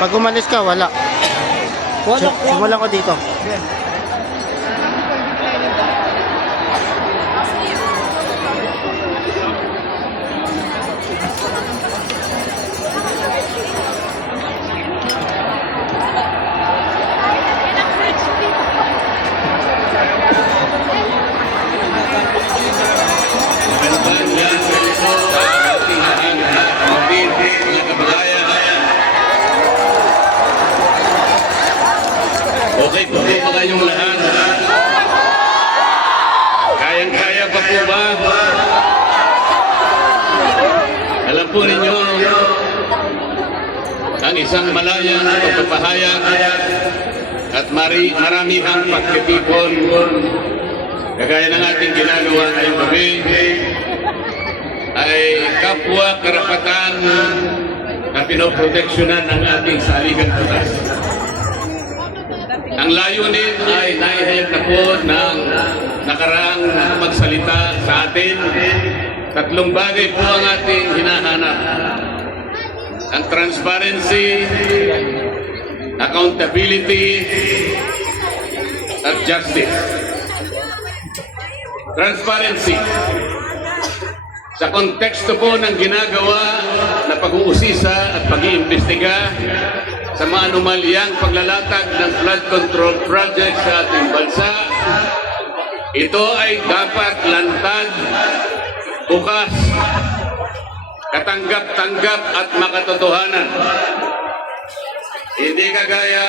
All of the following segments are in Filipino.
Pag umalis ka, wala. Simulan ko dito. Okay, buti pa kayong lahat. Kayang-kaya pa po ba? Alam po ninyo, ang isang malayang pagpapahayag at maramihang pagkatipon, kagaya ng ating ginagawa ngayong gabi, ay kapwa karapatan na pinoproteksyonan ng ating saligang batas. Ang layunin ay naihayag na po ng nakaraang magsalita sa atin. Tatlong bagay po ang ating hinahanap. Ang transparency, accountability, at justice. Transparency. Sa konteksto po ng ginagawa na pag-uusisa at pag-iimbestiga sa mga anomalyang paglalatag ng flood control project sa ating bansa, ito ay dapat lantad, bukas, katanggap-tanggap at makatotohanan. Hindi kagaya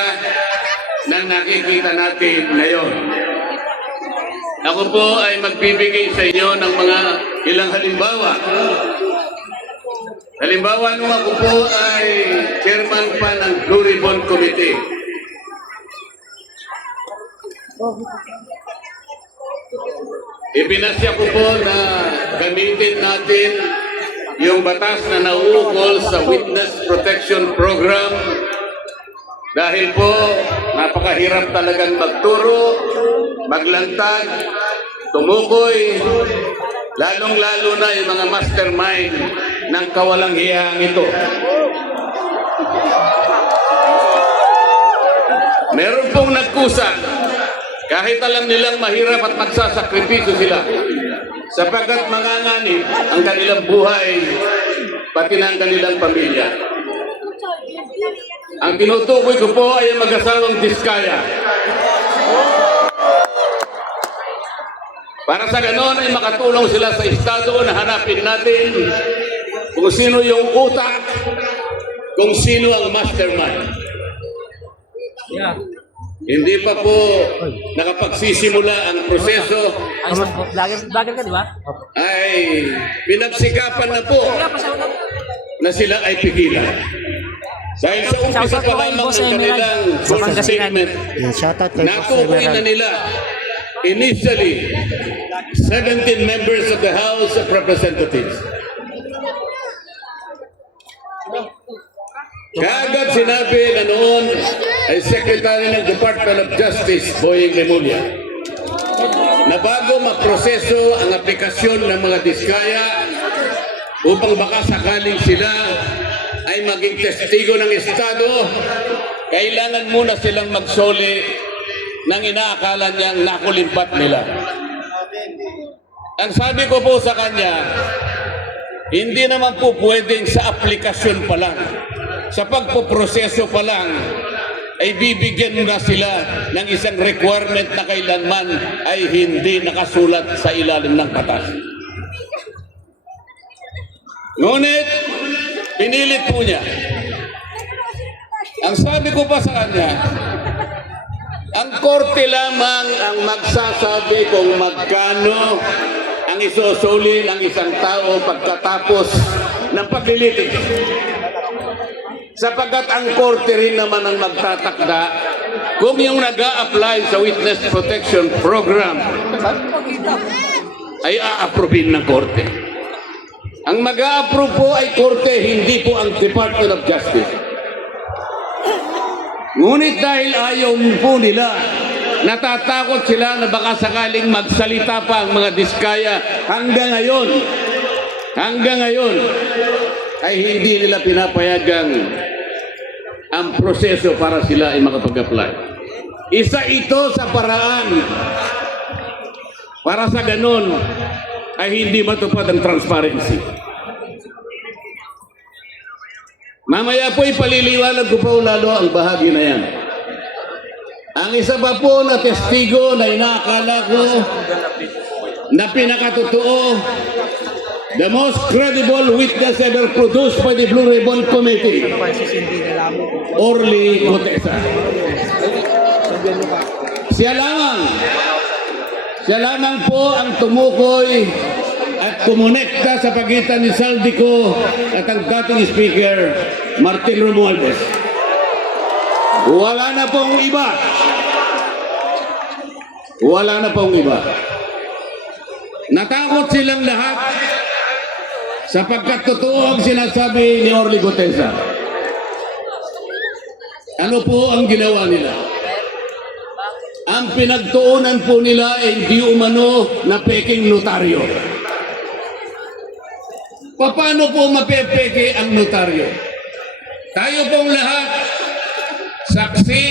ng nakikita natin ngayon. Ako po ay magbibigay sa inyo ng mga ilang halimbawa. Halimbawa, nung ako po ay chairman pa ng Blue Ribbon Committee. Ipinasya ko po na gamitin natin yung batas na nauukol sa Witness Protection Program dahil po napakahirap talagang magturo, maglantad, tumukoy, lalong-lalo na yung mga mastermind ng kawalang hiyang ito. Meron pong nagkusa, kahit alam nilang mahirap at magsasakripisyo sila, sapagkat manganganib ang kanilang buhay, pati ng kanilang pamilya. Ang tinutukoy ko po ay ang mag-asawang Diskaya. Para sa ganon ay makatulong sila sa Estado na hanapin natin kung sino yung utak, kung sino ang mastermind. Hindi pa po nakapagsisimula ang proseso. Vlogger ka, di ba? Ay pinagsikapan na po na sila ay pigilan. Dahil sa umpisa pa lamang ng kanilang short statement, natukoy na nila initially 17 members of the House of Representatives. Kaagad sinabi na noon ay Secretary ng Department of Justice, Boying Remulla, na bago maproseso ang aplikasyon ng mga Diskaya upang baka sakaling sila ay maging testigo ng Estado, kailangan muna silang magsoli ng inaakala niyang nakulimpat nila. Ang sabi ko po sa kanya, hindi naman po pwedeng sa aplikasyon pa lang, sa pagpoproseso pa lang, ay bibigyan na sila ng isang requirement na kailanman ay hindi nakasulat sa ilalim ng batas. Ngunit, pinilit po niya. Ang sabi ko pa sa kanya, ang korte lamang ang magsasabi kung magkano ang isusuli ng isang tao pagkatapos ng paglilitis. Sapagkat ang korte rin naman ang magtatakda kung yung nag-a-apply sa Witness Protection Program ay a-approve ng korte. Ang mag-a-approve po ay korte, hindi po ang Department of Justice. Ngunit dahil ayaw po nila, natatakot sila na baka sakaling magsalita pa ang mga Diskaya hanggang ngayon ay hindi nila pinapayagang ang proseso para sila ay makapag-apply. Isa ito sa paraan para sa ganon ay hindi matupad ang transparency. Mamaya po ipaliliwanag ko po lalo ang bahagi na yan. Ang isa pa po na testigo na inaakala ko na pinakatotoo, the most credible witness ever produced by the Blue Ribbon Committee, Orly Gutesa. Siya lamang po ang tumukoy at kumonekta sa pagitan ni Saldico at ang dating speaker, Martin Romualdez. Wala na pong iba. Wala na pong iba. Natakot silang lahat sapagkat totoo ang sinasabi ni Orly Gutesa. Ano po ang ginawa nila? Ang pinagtuunan po nila ay hindi umano na peking notaryo. Paano po mapepeke ang notaryo? Tayo pong lahat saksi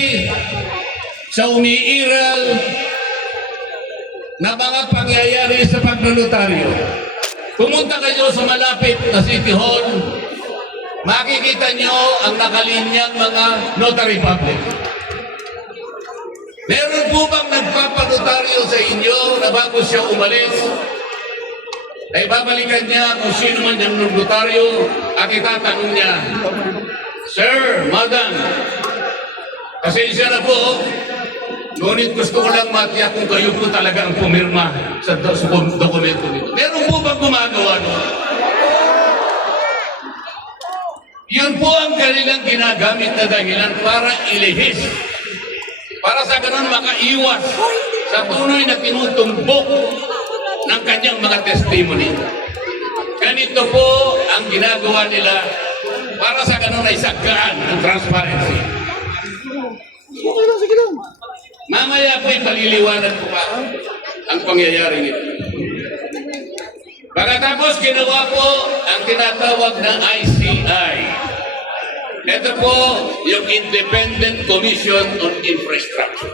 sa umiiral na mga pangyayari sa pagnotaryo. Pumunta kayo sa malapit na City Hall, makikita nyo ang nakalinyang mga notary public. Meron po bang nagpapanotaryo sa inyo na bago siya umalis, ay babalikan niya kung sino man yung notaryo at itatanong niya, Sir, Madam, pasensya na po, ngunit gusto ko lang matiyak kung kayo po talaga ang pumirma sa dokumento nito. Meron po bang gumagawa nun? Yun po ang kanilang ginagamit na dahilan para ilihis. Para sa ganun makaiwas sa tunay na tinutumbok ng kanyang mga testimony. Ganito po ang ginagawa nila para sa ganun ay sagkaan ang transparency. Mamaya po ipaliliwanag ko pa ang pangyayari nito. Pagkatapos ginawa po ang tinatawag na ICI. Ito po yung Independent Commission on Infrastructure.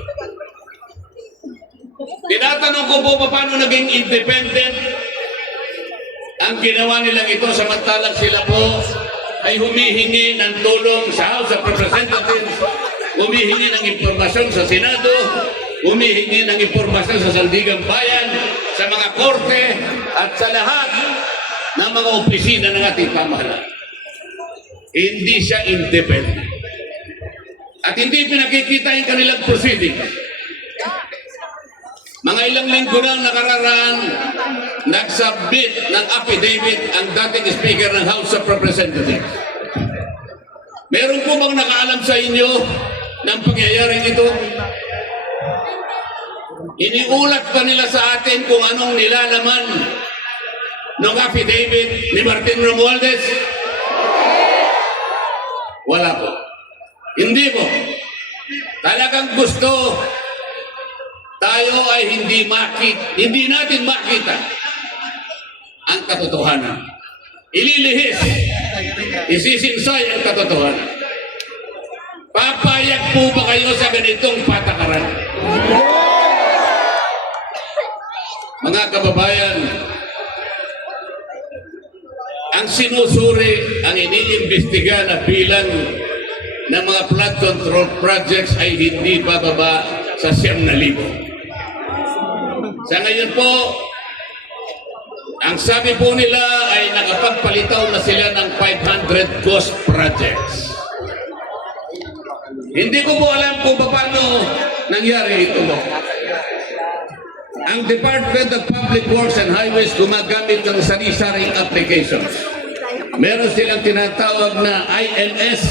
Tinatanong ko po paano naging independent ang ginawa nilang ito samantalang sila po ay humihingi ng tulong sa House of Representatives, humihingi ng impormasyon sa Senado, humihingi ng impormasyon sa Sandigang Bayan, sa mga korte at sa lahat ng mga opisina ng ating pamahalaan. Hindi siya independent. At hindi pinakikita yung kanilang proceedings. Mga ilang linggo nang nakararaan, nagsubmit ng affidavit ang dating Speaker ng House of Representatives. Meron po bang nakaalam sa inyo ng pangyayaring ito? Iniulat pa nila sa atin kung anong nilalaman ng affidavit ni Martin Romualdez? Wala po. Hindi po. Talagang gusto tayo ay hindi natin makita ang katotohanan. Ililihis, isisinsay ang katotohanan. Papayag po ba kayo sa ganitong patakaran? Mga kababayan, ang sinusuri, ang iniimbestiga na bilang ng mga flood control projects ay hindi bababa sa 9,000. Sa ngayon po, ang sabi po nila ay nakapagpalitaw na sila ng 500 ghost projects. Hindi ko po alam kung paano nangyari ito. Ang Department of Public Works and Highways gumagamit ng sari-saring applications. Meron silang tinatawag na ILS,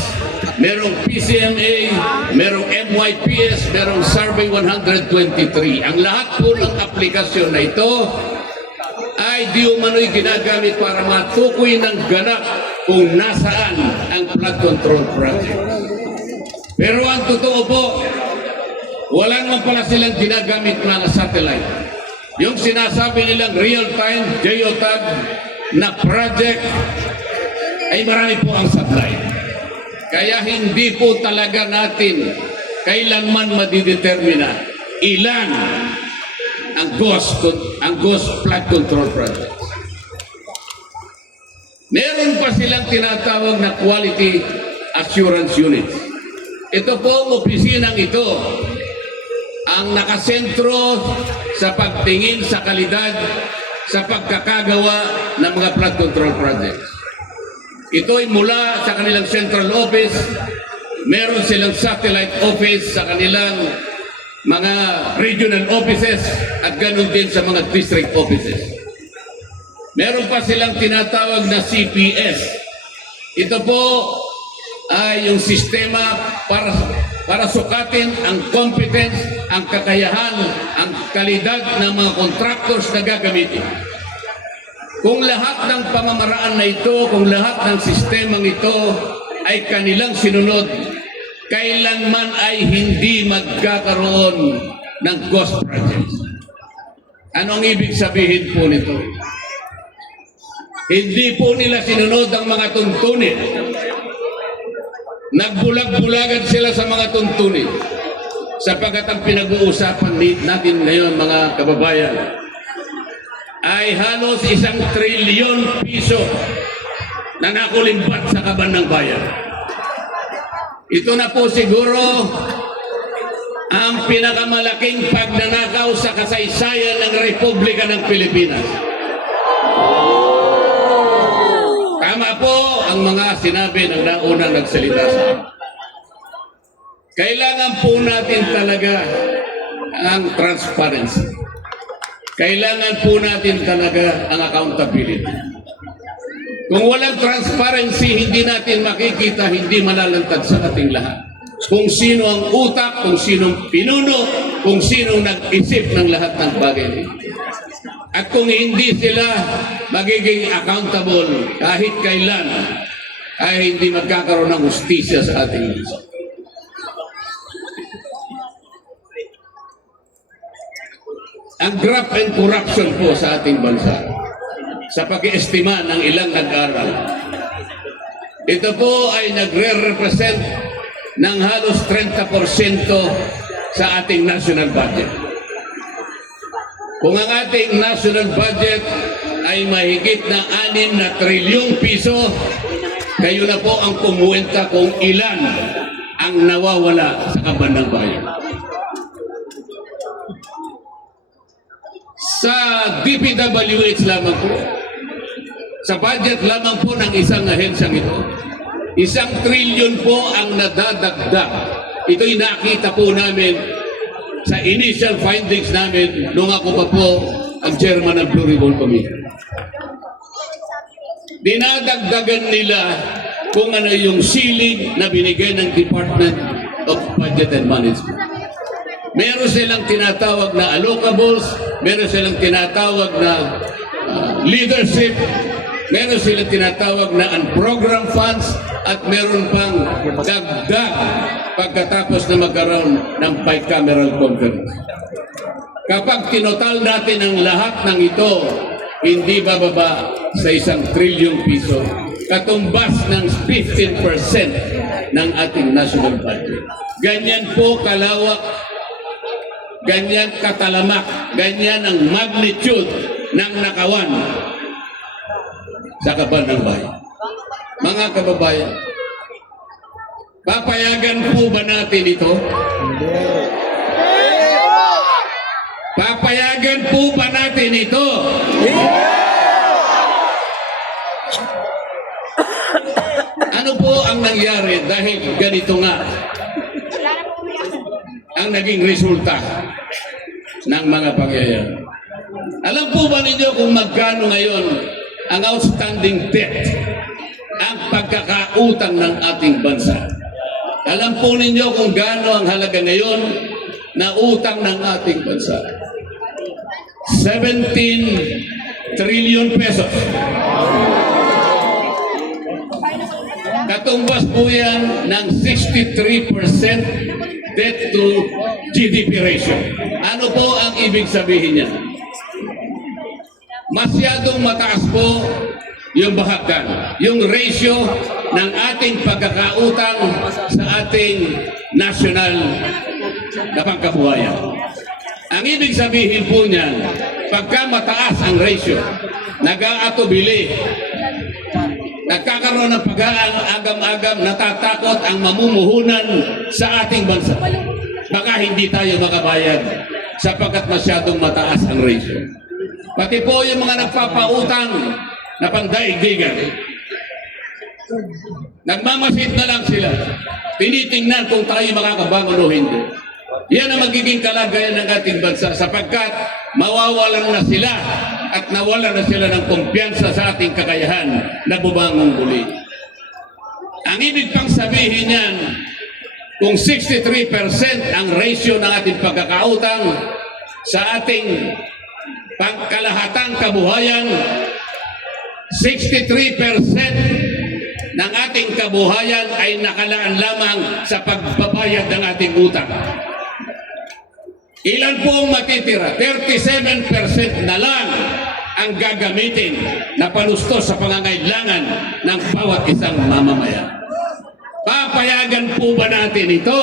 merong PCMA, merong MYPS, merong Survey 123. Ang lahat po ng aplikasyon na ito ay di umano'y ginagamit para matukoy ng ganap kung nasaan ang flood control project. Pero ang totoo po, wala naman pala silang ginagamit mga satellite. Yung sinasabi nilang real-time geotag na project ay marami po ang satellite. Kaya hindi po talaga natin kailanman madidetermina ilan ang ghost flood control project. Meron pa silang tinatawag na quality assurance units. Ito po ang opisinang ito ang nakasentro sa pagtingin sa kalidad sa pagkakagawa ng mga flood control projects. Ito ay mula sa kanilang central office, meron silang satellite office sa kanilang mga regional offices at ganun din sa mga district offices. Meron pa silang tinatawag na CPS. Ito po ay yung sistema para sukatin ang competence, ang kakayahan, ang kalidad ng mga contractors na gagamitin. Kung lahat ng pamamaraan na ito, kung lahat ng sistemang ito ay kanilang sinunod, kailanman ay hindi magkakaroon ng ghost projects. Ano ang ibig sabihin po nito? Hindi po nila sinunod ang mga tuntunin. Nagbulag-bulagan sila sa mga tuntunin. Sapagkat ang pinag-uusapan natin ngayon, mga kababayan, ay halos 1 trilyon piso na nakulimbat sa kaban ng bayan. Ito na po siguro ang pinakamalaking pagnanakaw sa kasaysayan ng Republika ng Pilipinas. Tama po ang mga sinabi ng naunang nagsalita sa akin. Kailangan po natin talaga ang transparency. Kailangan po natin talaga ang accountability. Kung walang transparency, hindi natin makikita, hindi malalantad sa ating lahat. Kung sino ang utak, kung sino pinuno, kung sino nag-isip ng lahat ng bagay. At kung hindi sila magiging accountable kahit kailan, ay hindi magkakaroon ng hustisya sa ating bansa. Ang graft and corruption po sa ating bansa, sa pag-iestima ng ilang nag-aral, ito po ay nagre-represent ng halos 30% sa ating national budget. Kung ang ating national budget ay mahigit na 6 na trilyong piso, kayo na po ang kumuwenta kung ilan ang nawawala sa kaban ng bayan. Sa DPWH lamang po, sa budget lamang po ng isang ahensyang ito, 1 trilyon po ang nadadagdag. Ito'y nakita po namin sa initial findings namin nung ako pa po ang chairman ng Blue Ribbon Committee. Dinadagdagan nila kung ano yung ceiling na binigay ng Department of Budget and Management. Meron silang tinatawag na allocables, meron silang tinatawag na leadership, meron silang tinatawag na unprogrammed funds, at meron pang dagdag pagkatapos na magkaroon ng bicameral conference. Kapag tinotal natin ang lahat ng ito, hindi bababa sa 1 trilyong piso, katumbas ng 15% ng ating national budget. Ganyan po kalawak, ganyan katalamak, ganyan ang magnitude ng nakawan sa kaban ng bayan. Mga kababayan, papayagan po ba natin ito? Papayagan po ba natin ito? Ano po ang nangyari dahil ganito nga ang naging resulta ng mga pangyayari? Alam po ba ninyo kung magkano ngayon ang outstanding debt, ang pagkakautang ng ating bansa? Alam po ninyo kung gaano ang halaga ngayon na utang ng ating bansa? 17 trillion pesos. Katumbas po yan ng 63% debt to GDP ratio. Ano po ang ibig sabihin niya? Masyadong mataas po yung bahagdan, yung ratio ng ating pagkakautang sa ating national na pangkabuhayan. Ang ibig sabihin po niyan, pagka mataas ang ratio, nag-aatubili, nagkakaroon ng pag-aagam-agam, natatakot ang mamumuhunan sa ating bansa. Baka hindi tayo makabayad sapagkat masyadong mataas ang ratio. Pati po yung mga nagpapautang na pandaigdigan, nagmamasid na lang sila. Tinitingnan kung tayo makakabangon o hindi. Yan ang magiging kalagayan ng ating bansa sapagkat mawawalan na sila at nawalan na sila ng kumpiyansa sa ating kakayahan na bumangon muli. Ang ibig pang sabihin yan, kung 63% ang ratio ng ating pagkakautang sa ating pangkalahatang kabuhayan, 63% ng ating kabuhayan ay nakalaan lamang sa pagbabayad ng ating utang. Ilan po ang matitira? 37% na lang ang gagamitin na panustos sa pangangailangan ng bawat isang mamamayan. Papayagan po ba natin ito?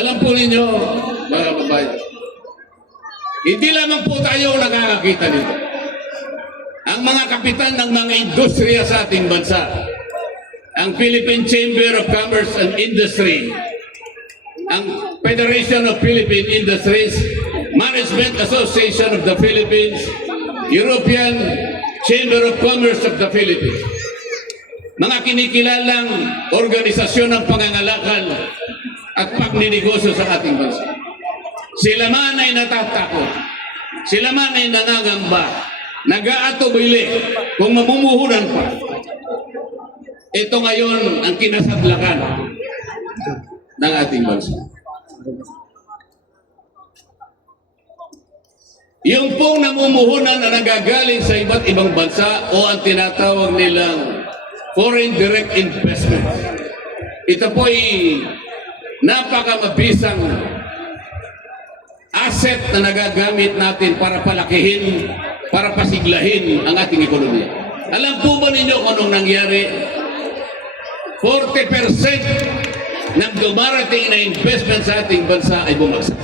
Alam po ninyo, mga babae, hindi lamang po tayo nakakakita nito. Ang mga kapitan ng mga industriya sa ating bansa, ang Philippine Chamber of Commerce and Industry, ang Federation of Philippine Industries, Management Association of the Philippines, European Chamber of Commerce of the Philippines, mga kinikilalang organisasyon ng pangangalakal at pagninegosyo sa ating bansa. Sila man ay natatakot, sila man ay nangangamba, nag-aatubili kung mamumuhunan pa. Ito ngayon ang kinasadlakan ng ating bansa. Yung pong namumuhunan na nagagaling sa iba't ibang bansa o ang tinatawag nilang foreign direct investment. Ito po ay napakamabisang asset na nagagamit natin para palakihin, para pasiglahin ang ating ekonomiya. Alam po ba ninyo kung anong nangyari? 40% ng dumarating na investment sa ating bansa ay bumagsak.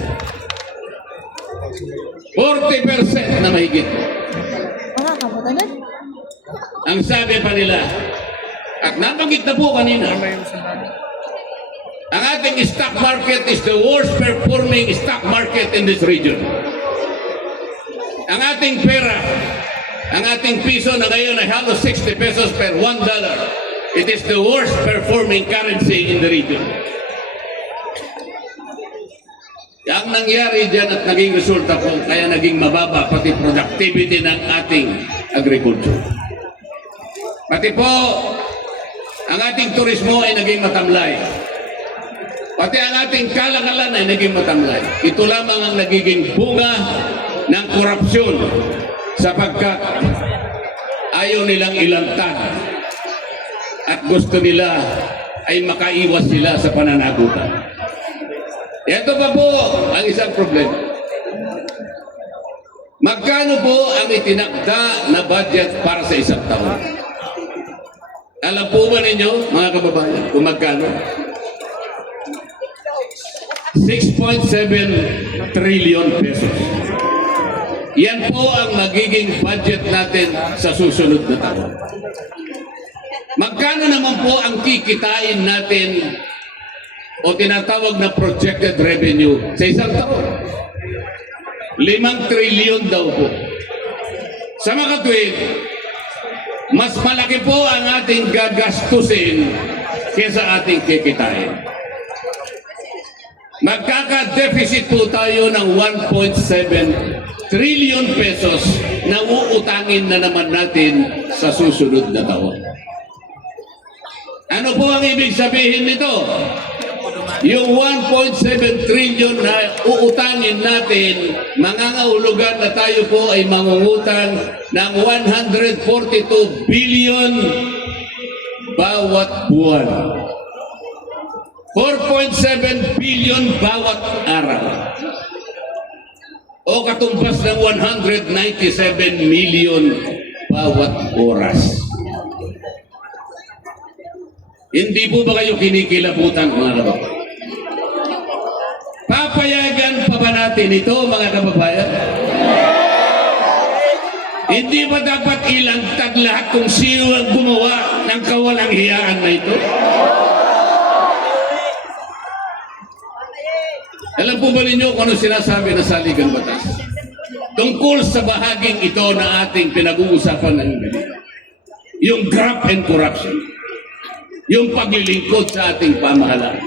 40% na mahigit. Ang sabi pa nila, at nabanggit na po kanina, ang ating stock market is the worst performing stock market in this region. Ang ating pera, ang ating piso na ngayon ay halos 60 pesos per $1. It is the worst performing currency in the region. Ang nangyari dyan at naging resulta po, kaya naging mababa pati productivity ng ating agriculture. Pati po, ang ating turismo ay naging matamlay. Pati ang ating kalakalan ay naging matamlay. Ito lamang ang nagiging bunga ng korupsyon sapagkat ayaw nilang ilantad at gusto nila ay makaiwas sila sa pananagutan. Ito pa po ang isang problema. Magkano po ang itinakda na budget para sa isang taon? Alam po ba ninyo, mga kababayan, kung magkano? 6.7 trillion pesos. Yan po ang magiging budget natin sa susunod na taon. Magkano naman po ang kikitain natin o tinatawag na projected revenue sa isang taon? 5 trillion daw po. Sa makatwid, mas malaki po ang ating gagastusin kaysa ating kikitain. Magkaka-deficit po tayo ng 1.7 trillion pesos na uutangin na naman natin sa susunod na taon. Ano po ang ibig sabihin nito? Yung 1.7 trillion na uutangin natin, mangangahulugan na tayo po ay mangungutang ng 142 billion bawat buwan. 4.7 billion bawat araw. O katumbas ng 197 million bawat oras. Hindi po ba kayo kinikilabutan, mga kababayan? Papayagan pa ba natin ito, mga kababayan? Hindi ba dapat ilantad lahat kung sino ang gumawa ng kawalang hiyaan na ito? Alam po ba ninyo kung ano sinasabi ng saligang batas? Tungkol sa bahaging ito na ating pinag-uusapan ng gabi. Yung graft and corruption. Yung paglilingkod sa ating pamahalaan.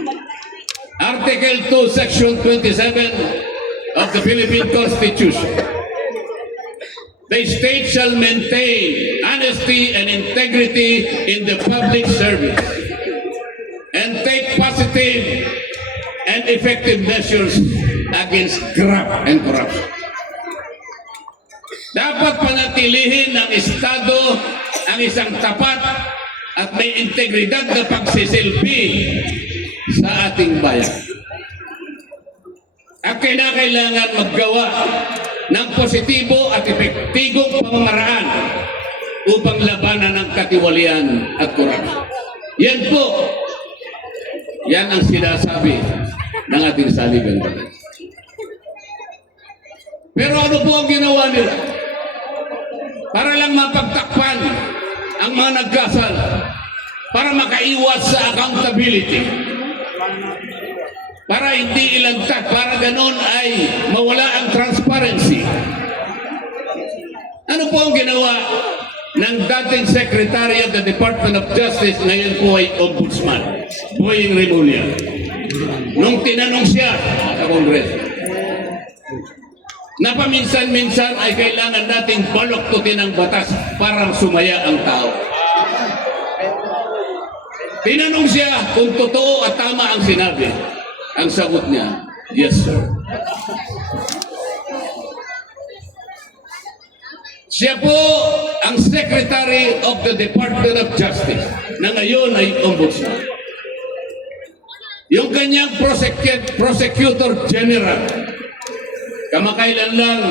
Article 2, Section 27 of the Philippine Constitution. The state shall maintain honesty and integrity in the public service and take positive and effective measures against graft and corruption. Dapat panatilihin ng Estado ang isang tapat at may integridad na pagsisilbi sa ating bayan. At kailangan maggawa ng positibo at epektibong pamamaraan upang labanan ang katiwalian at korupsyon. Yan po, yan ang sinasabi ng ating saligang batas. Pero ano po ang ginawa nila? Para lang mapagtakpan ang mga nagkasala, para makaiwas sa accountability, para hindi ilantad, para ganon ay mawala ang transparency. Ano po ang ginawa ng dating Secretary of the Department of Justice, ngayon po ay Ombudsman, Boying Remulla, nung tinanong siya sa Kongreso, na paminsan-minsan ay kailangan nating baloktutin ang batas para sumaya ang tao. Tinanong siya kung totoo at tama ang sinabi. Ang sagot niya, yes sir. Siya po ang Secretary of the Department of Justice na ngayon ay Ombudsman. Yung kanyang Prosecutor General, kamakailan lang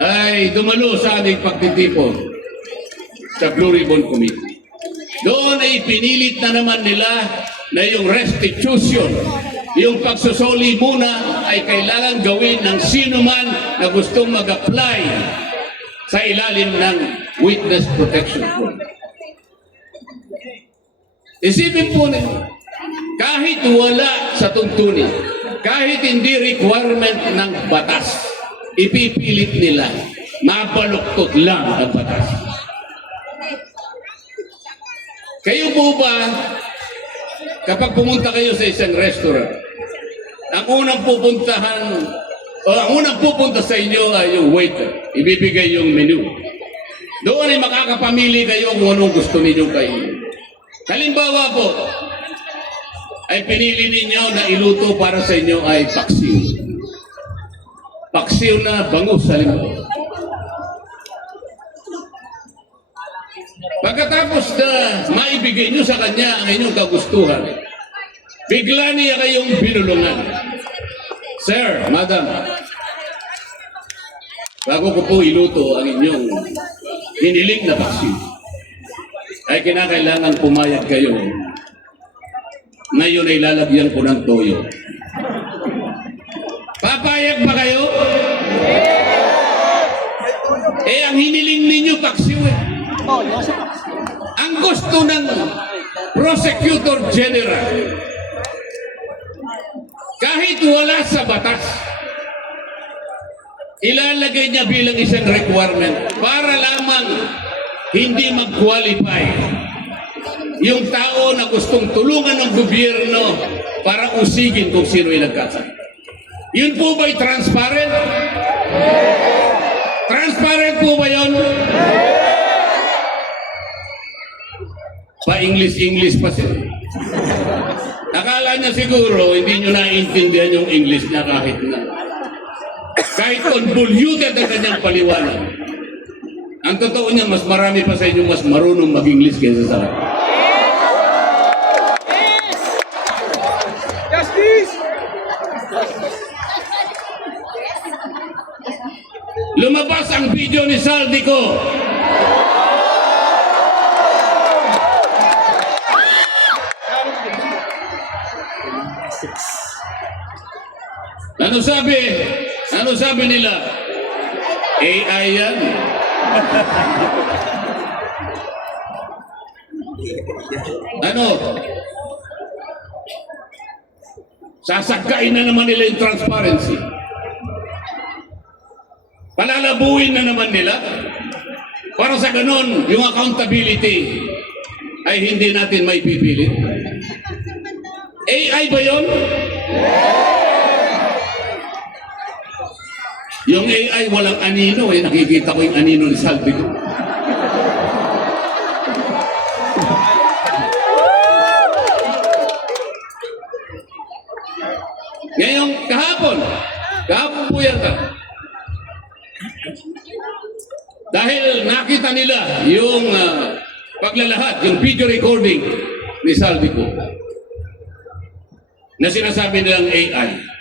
ay dumalo sa aming pagtitipon sa Blue Ribbon Committee. Doon ay pinilit na naman nila na yung restitution, yung pagsusoli muna ay kailangan gawin ng sino man na gustong mag-apply sa ilalim ng Witness Protection Code. Isipin po ninyo, kahit wala sa tuntunin, kahit hindi requirement ng batas, ipipilit nila, mabaluktot lang ang batas. Kayo po ba, kapag pumunta kayo sa isang restaurant, ang unang pupuntahan, o ang unang pupunta sa inyo ay yung waiter, ibibigay yung menu. Doon ay makakapamili kayo kung anong gusto ninyong kainin. Halimbawa po, ay pinili ninyo na iluto para sa inyo ay paksiw. Paksiw na bangus, halimbawa. Pagkatapos na maibigay nyo sa kanya ang inyong kagustuhan, bigla niya kayong binulungan. Sir, madam, bago ko po iluto ang inyong hiniling na paksiw, ay kinakailangan pumayag kayo na yun ay lalagyan ko ng toyo. Papayag ba kayo? Eh, ang hiniling ninyo paksiw eh. Ang gusto ng Prosecutor General, kahit wala sa batas, ilalagay niya bilang isang requirement para lamang hindi mag-qualify yung tao na gustong tulungan ng gobyerno para usigin kung sino yung nagkasala. Yun po ba'y transparent? Transparent po ba yun? Pa-English pa siya. Akala niya siguro hindi nyo naiintindihan yung English niya kahit convoluted ang kanyang paliwanag. Ang totoo niya, mas marami pa sa inyo mas marunong mag-English kaysa sa akin. Justice! Lumabas ang video ni Saldico Ano sabi? Ano sabi nila? AI yan. Ano? Sasagkain na naman nila yung transparency. Palalabuin na naman nila. Para sa ganon, yung accountability ay hindi natin may pipilit. AI ba yun? Yung AI walang anino eh. Nakikita ko yung anino ni Salvi ko. Ngayong kahapon po yan. Dahil nakita nila yung paglalahad, yung video recording ni Salvi ko na sinasabi nilang AI.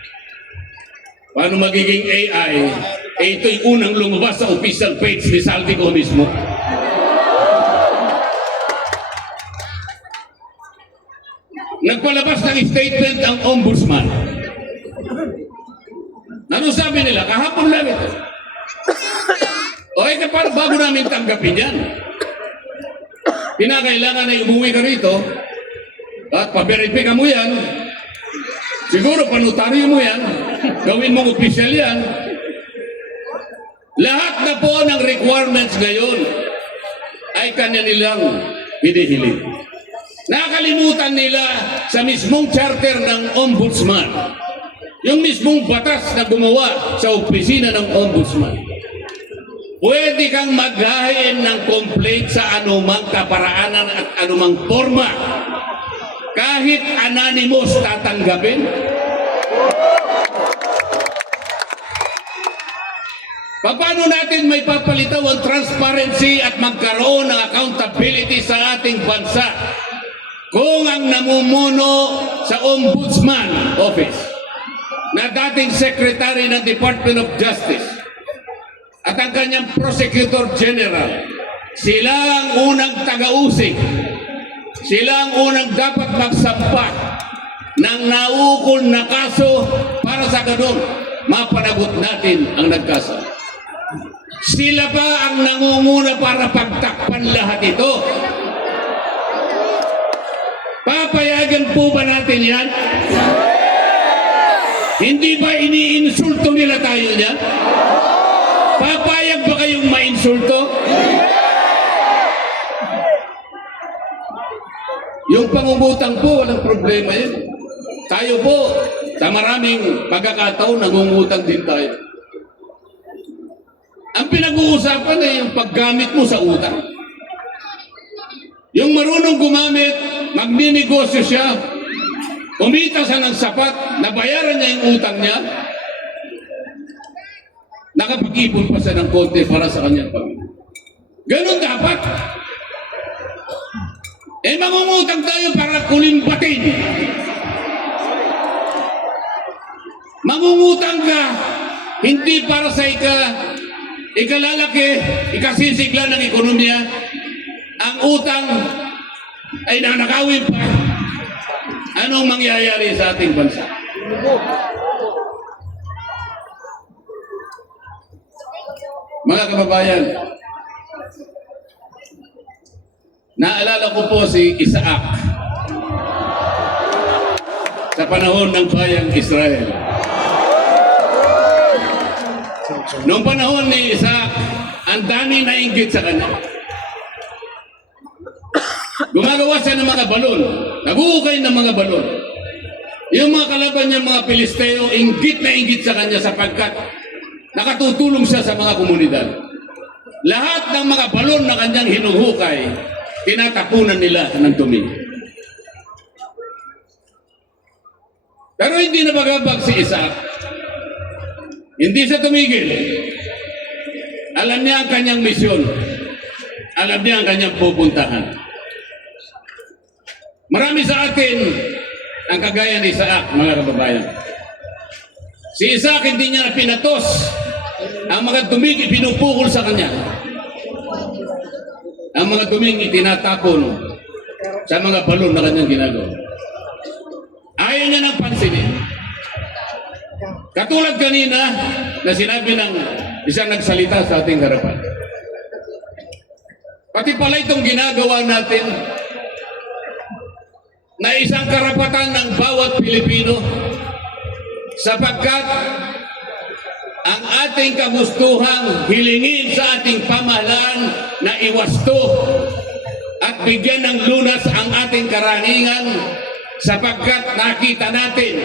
Paano magiging AI? Ito'y unang lumabas sa official page ni Salvi ko mismo. Nagpalabas ng statement ang ombudsman. Ano sabi nila? Kahapon lang ito. O paano bago namin tanggapin yan? Kinakailangan na umuwi ka rito at paberipika mo yan. Siguro panutaryo mo yan. Gawin mong official yan. Lahat na po ng requirements ngayon ay kanya nilang hinihiling. Nakalimutan nila sa mismong charter ng ombudsman. Yung mismong batas na gumawa sa opisina ng ombudsman. Pwede kang maghain ng complaint sa anumang kaparaanan at anumang forma. Kahit anonymous tatanggapin. Paano natin may papalitaw ang transparency at magkaroon ng accountability sa ating bansa kung ang namumuno sa Ombudsman Office na dating Secretary ng Department of Justice at ang kanyang Prosecutor General, sila ang unang taga-usig, sila ang unang dapat magsampa ng naukol na kaso para sa ganun mapanagot natin ang nagkaso. Sila pa ang nangunguna para pagtakpan lahat ito. Papayagan po ba natin yan? Hindi ba iniinsulto nila tayo niyan? Papayag ba kayong mainsulto? Yung pangungutang po, walang problema yun. Tayo po, sa maraming pagkakataon, nangungutang din tayo. Ang pinag-uusapan ay yung paggamit mo sa utang. Yung marunong gumamit, magninegosyo siya, umita siya ng sapat, nabayaran niya yung utang niya, nakapag-ipon pa siya ng konti para sa kanyang pamilya. Ganon dapat. Mangungutang tayo para kulimbatin. Mangungutang ka, hindi para sa ikalalaki, ikasisigla ng ekonomiya. Ang utang ay nanakawin pa. Anong mangyayari sa ating bansa? Mga kababayan, naalala ko po si Isaac sa panahon ng bayang Israel. Noong panahon ni Isaac, ang daming nainggit sa kanya. Gumagawa siya ng mga balon, naguukay ng mga balon. Yung mga kalaban niya, mga Pilisteo, inggit na inggit sa kanya sapagkat nakatutulong siya sa mga komunidad. Lahat ng mga balon na kanyang hinuhukay, tinatapunan nila ng dumi. Pero hindi na magabag si Isaac. Hindi siya tumigil. Alam niya ang kanyang misyon. Alam niya ang kanyang pupuntahan. Marami sa atin ang kagaya ni Isaac, mga kababayan. Si Isaac hindi niya pinatos ang mga duming ipinupukol sa kanya. Ang mga duming itinatapon sa mga balon na kanyang ginagawa. Ayaw niya nang pansinin. Katulad kanina na sinabi ng isang nagsalita sa ating harapan. Pati pala itong ginagawa natin na isang karapatan ng bawat Pilipino sapagkat ang ating kagustuhang hilingin sa ating pamahalaan na iwasto at bigyan ng lunas ang ating karangingan sapagkat nakita natin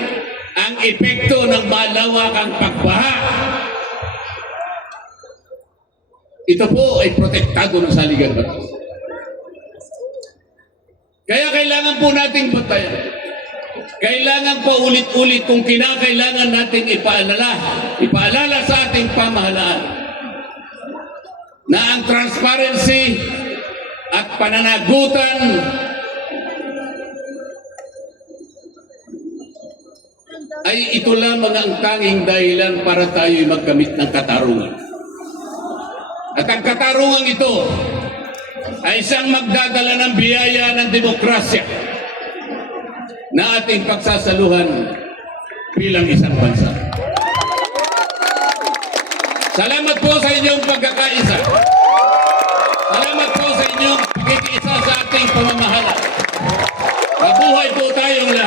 ang epekto ng malawakang pagbaha. Ito po ay protektado ng saligan batas. Kaya kailangan po nating bantayan. Kailangan po ulit-ulit kung kinakailangan nating ipaalala sa ating pamahalaan na ang transparency at pananagutan ay ito lamang ang tanging dahilan para tayo'y magkamit ng katarungan. At ang katarungan ito ay isang magdadala ng biyaya ng demokrasya na ating pagsasaluhan bilang isang bansa. Salamat po sa inyong pagkakaisa. Salamat po sa inyong pagkikiisa sa ating pamamahala. Mabuhay po tayong lahat.